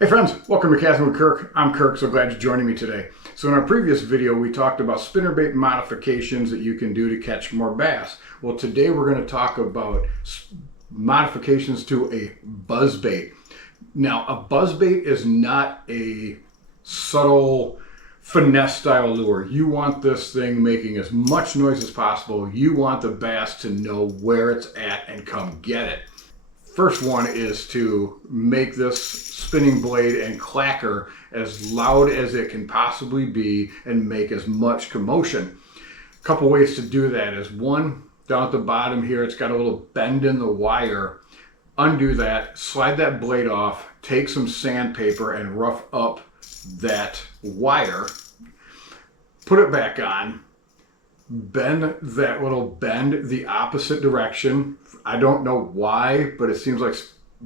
Hey friends, welcome to Casting with Kirk. I'm Kirk, so glad you're joining me today. So in our previous video, we talked about spinnerbait modifications that you can do to catch more bass. Well, today we're going to talk about modifications to a buzzbait. Now, a buzzbait is not a subtle finesse style lure. You want this thing making as much noise as possible. You want the bass to know where it's at and come get it. First one is to make this spinning blade and clacker as loud as it can possibly be and make as much commotion. A couple ways to do that is one, down at the bottom here, it's got a little bend in the wire. Undo that, slide that blade off, take some sandpaper and rough up that wire, put it back on, bend that little bend the opposite direction. I don't know why, but it seems like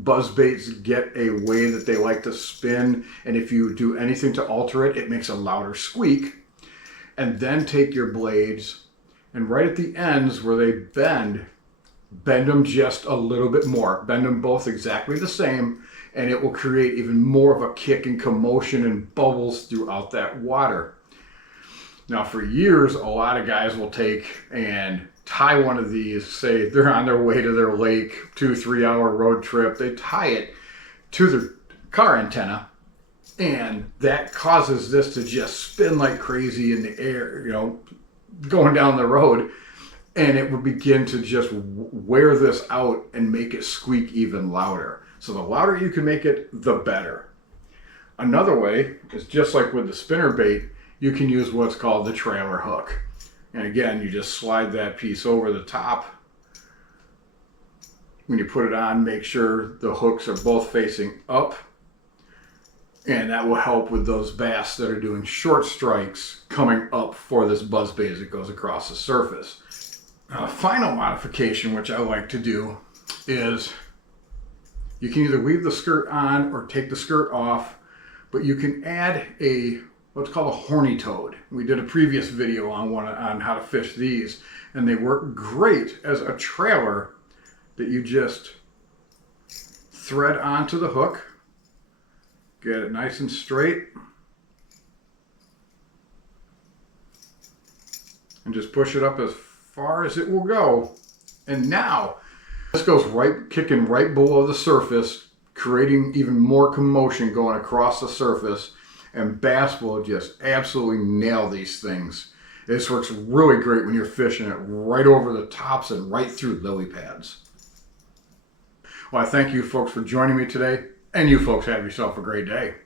buzzbaits get a way that they like to spin, and if you do anything to alter it, it makes a louder squeak. And then take your blades and right at the ends where they bend them just a little bit more. Bend them both exactly the same, and it will create even more of a kick and commotion and bubbles throughout that water. Now, for years, a lot of guys will take and tie one of these, say they're on their way to their lake, 2-3 hour road trip, they tie it to their car antenna, and that causes this to just spin like crazy in the air, going down the road, and it would begin to just wear this out and make it squeak even louder. So the louder you can make it, the better. Another way is just like with the spinnerbait, you can use what's called the trailer hook. And again, you just slide that piece over the top. When you put it on, make sure the hooks are both facing up. And that will help with those bass that are doing short strikes coming up for this buzzbait as it goes across the surface. Final modification, which I like to do, is you can either leave the skirt on or take the skirt off, but you can add what's called a horny toad. We did a previous video on how to fish these, and they work great as a trailer that you just thread onto the hook, get it nice and straight, and just push it up as far as it will go. And now this goes kicking right below the surface, creating even more commotion going across the surface. And bass will just absolutely nail these things. This works really great when you're fishing it right over the tops and right through lily pads. Well, I thank you folks for joining me today, and you folks have yourself a great day.